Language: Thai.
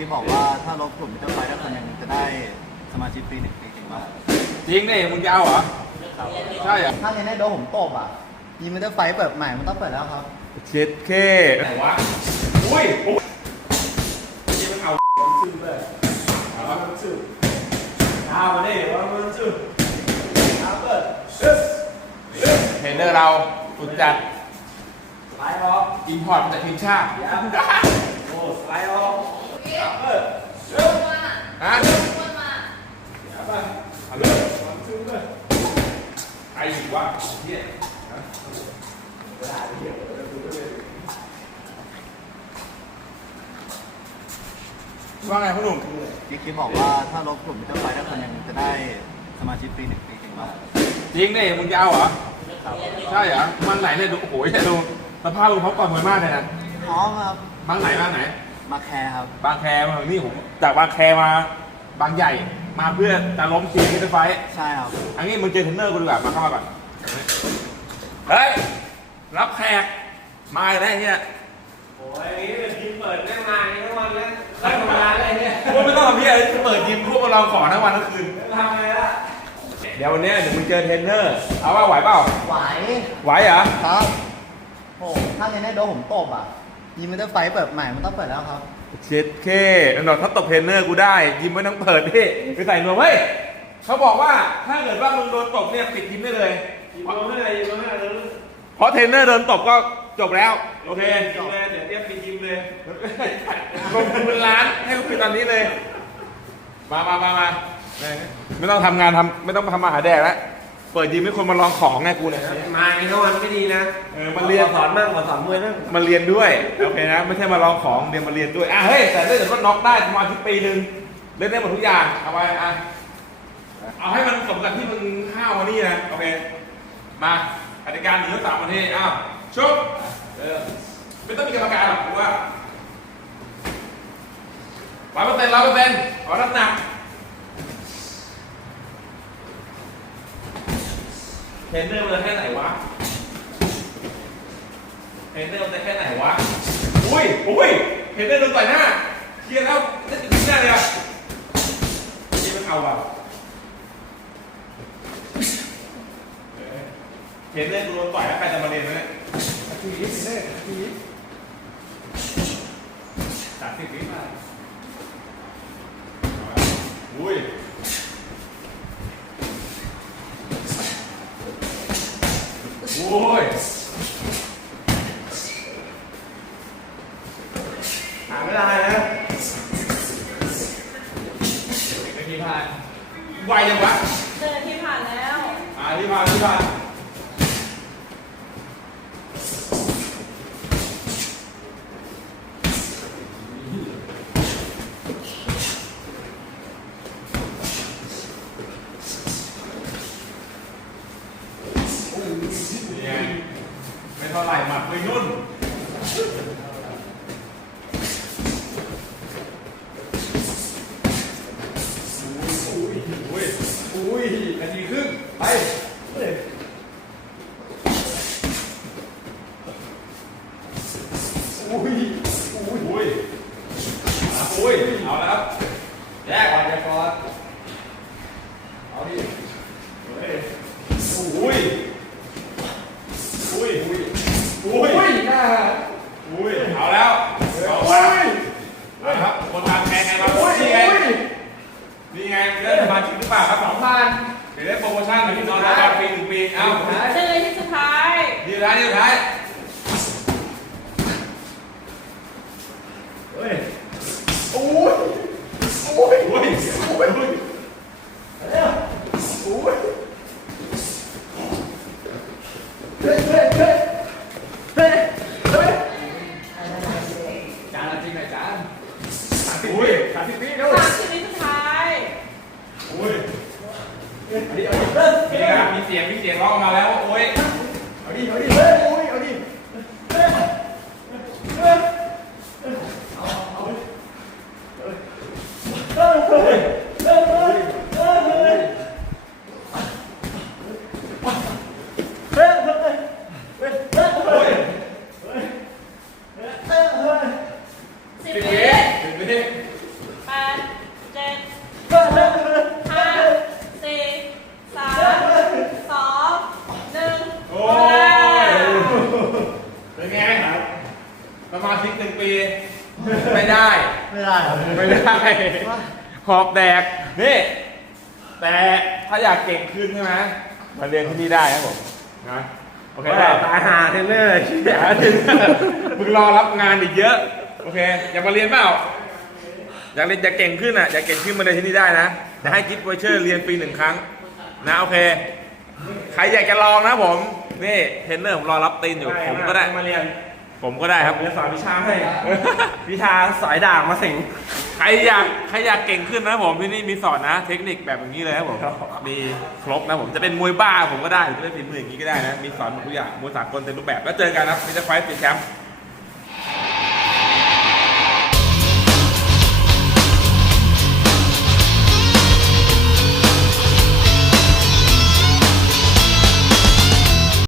ที่บอกว่าถ้าลบกลุ่มมิเตอร์ไฟได้คนหนึ่งจะได้สมาชิกฟรีหนึ่งปีจริงป่ะจริงดิมึงจะเอาเหรอ ใช่เหรอถ้าในนี้โดนผมตบอะยีมิเตอร์ไฟเปิดใหม่มันต้องเปิดแล้วครับเช็ดเคไหนวะ อุ้ยอุ้ยนี่มันเอาชื่อเลยเอามันชื่อเอามาดิว่ามันชื่อเอาเปิดเทรนเนอร์เราสุดจัดไลน์ออฟอินพอร์ตมาจากทีมชาติโอ้ไลน์ออฟ ฮะเอาเลยใครอีกวะเฮียว่าไงพ่อหนุ่มพี่คิดบอกว่าถ้าลบกลุ่มมิเตอร์ไฟได้คนหนึ่งจะได้สมาชิกฟรีหนึ่งปีจริงป่ะจริงดิมึงจะเอาเหรอ ใช่เหรอ มันไหนเนี่ยดูโอ้โหเนี่ยดูสภาพมึงเขาก่อนมวยมากเลยนะพร้อมครับบางไหนบางไหน มาแคร์ครับ บางแคมานี่ผมจากบางแคมาบางใหญ่มาเพื่อจะล้มทีมมิสเตอร์ไฟท์ใช่ครับ อันนี้มึงเจอเทรนเนอร์กูดีกว่ามาเข้ามาก่อนเฮ้ยรับแขกมาอีกแล้วเนี่ยโอ้ยนี่เป็นทีมเปิดแม่งมาอย่างนี้ทั้งวันเลยเล่นทำงานอะไรเนี่ยกูไม่ต้องทำพี่อะไรเปิดยิมพวกเราขอทั้งวันทั้งคืนทำไงล่ะเดี๋ยววันเนี้ยเดี๋ยวมึงเจอเทรนเนอร์เอาว่าไหวเปล่าไหวไหวเหรอครับโอ้ถ้าในนี้โดนผมตบอะ ยีมิเตอร์ไฟเปิดใหม่ มันต้องเปิดแล้วครับ เช็ดเคนั่นหนอถ้าตบเทรนเนอร์กูได้ ยิมไม่ต้องเปิดพี่ไปใส่นวมเฮ้ยเขาบอกว่าถ้าเกิดว่ามึงโดนตบเนี่ยปิดยิมได้เลย ยิงโดนไม่ได้ยิงโดนไม่ได้เลยเพราะเทรนเนอร์โดนตบก็จบแล้ว โอเคจบเลยเดี๋ยวเตรียมปิดยิมเลยลงทุนเป็นล้านให้กูปิดตอนนี้เลย มามามามาไม่ต้องทำงานทำไม่ต้องทำมาหาแดกแล้ว เปิดยิมให้คนมาลองของไงกูเนี่ย มาอย่างนี้ทั้งวันไม่ดีนะเออมันเรียนขอสอนมั่งขอสอนมวยมั่งมาเรียนด้วยโอเคนะไม่ใช่มาลองของเรียนมาเรียนด้วยอะเฮ้ยแต่ถ้าเกิดว่าน็อกได้ประมาณที่ปีหนึ่งเล่นได้หมดทุกอย่างเอาไปอะเอาให้มันสมกับที่มึงห้าวมานี่นะโอเคมากติกาหนีทั้งสามประเทศอ้าวชุบเออไม่ต้องมีกรรมการหรอกกูว่าร้อยเปอร์เซ็นต์ร้อยเปอร์เซ็นต์ขอน้ำหนัก เทรนเนอร์มันจะแค่ไหนวะเทรนเนอร์มันจะแค่ไหนวะ อุ้ย อุ้ยเทรนเนอร์โดนต่อยหน้าเคลียร์แล้วเล่นถึงหน้าเลยอะนี่มันเอาอะเทรนเนอร์กูโดนต่อยแล้วใครจะมาเรียนวะเนี่ยทีนี้เทรนเนอร์ทีนี้สามสิบวิมาอุ้ย โอ้ ยหาไม่ได้นะไม่มีผ่านไวยังวะเจอที่ผ่านแล้ว อ่าที่ผ่านที่ผ่านนี่ไงไม่เท่าไหร่หมัดไปนุ่น อุ้ย อุ้ยนาทีครึ่งไป อุ้ยอุ้ยอุ้ยอะอุ้ยเอาแล้วครับแยกก่อนแยกก่อนเอาดิเฮ้ยอุ้ยอุ้ยอุ้ยอุ้ยอุ้ยหน้าอุ้ยเอาแล้วเอาแล้วเอาละครับคนทำแทงไงครับนี่ไงนี่ไงได้สมาชิกหรือเปล่าครับสองพันเดี๋ยวได้โปรโมชั่นหนึ่งที่นอนรายฟรีหนึ่งปี เอ้า เจอที่สุดท้าย ดีท้ายดีท้าย เฮ้ยอุ้ยอุ้ยอุ้ยอุ้ยอุ้ยเฮ้ยเฮ้ยเฮ้ยเฮ้ยเฮ้ยจานจริงไหมจานสามสิบอุ้ยสามสิบวิเร็วสามชีวิสุดท้ายอุ้ยเอดิเอาดิเฮ้ยนี่ครับมีเสียงมีเสียงร้องมาแล้วว่าโอ้ยเอาดิเอาดิเฮ้ย ดิแปดเจ็ดห้าสี่สามสองหนึ่งโอ้ยเป็นไงครับสมาชิกหนึ่งปี ไม่ได้ ไม่ได้ไม่ได้หอบแดก นี่ แต่ถ้าอยากเก่งขึ้นใช่ไหมมาเรียนที่นี่ได้ครับผมนะโอเคตาหาเทนเนอร์ชี้หาเทนเนอร์มึงรอรับงานอีกเยอะ โอเค อย่ามาเรียนเปล่า อยากเรียนอยากเก่งขึ้นอะอยากเก่งขึ้นมาเรียนที่นี่ได้นะจะให้กิฟต์ไวเชอร์เรียนฟรีหนึ่งครั้งนะโอเค ใครอยากจะลองนะผมนี่เทรนเนอร์ผมรอรับตีนอยู่ผมก็ได้ มาเรียนผมก็ได้ครับผมจะสอนวิชาให้ วิชาสายด่างมาสิงใครอยากใครอยากเก่งขึ้นนะผมที่นี่มีสอนนะ เทคนิคแบบอย่างนี้เลยครับผมครับมีครบนะผมจะเป็นมวยบ้าผมก็ได้หรือจะเป็นฝีมืออย่างนี้ก็ได้นะมีสอนหมดทุกอย่างมวยสากลเต็มรูปแบบแล้วเจอกันนะมิสเตอร์ไฟท์ติดแชมป์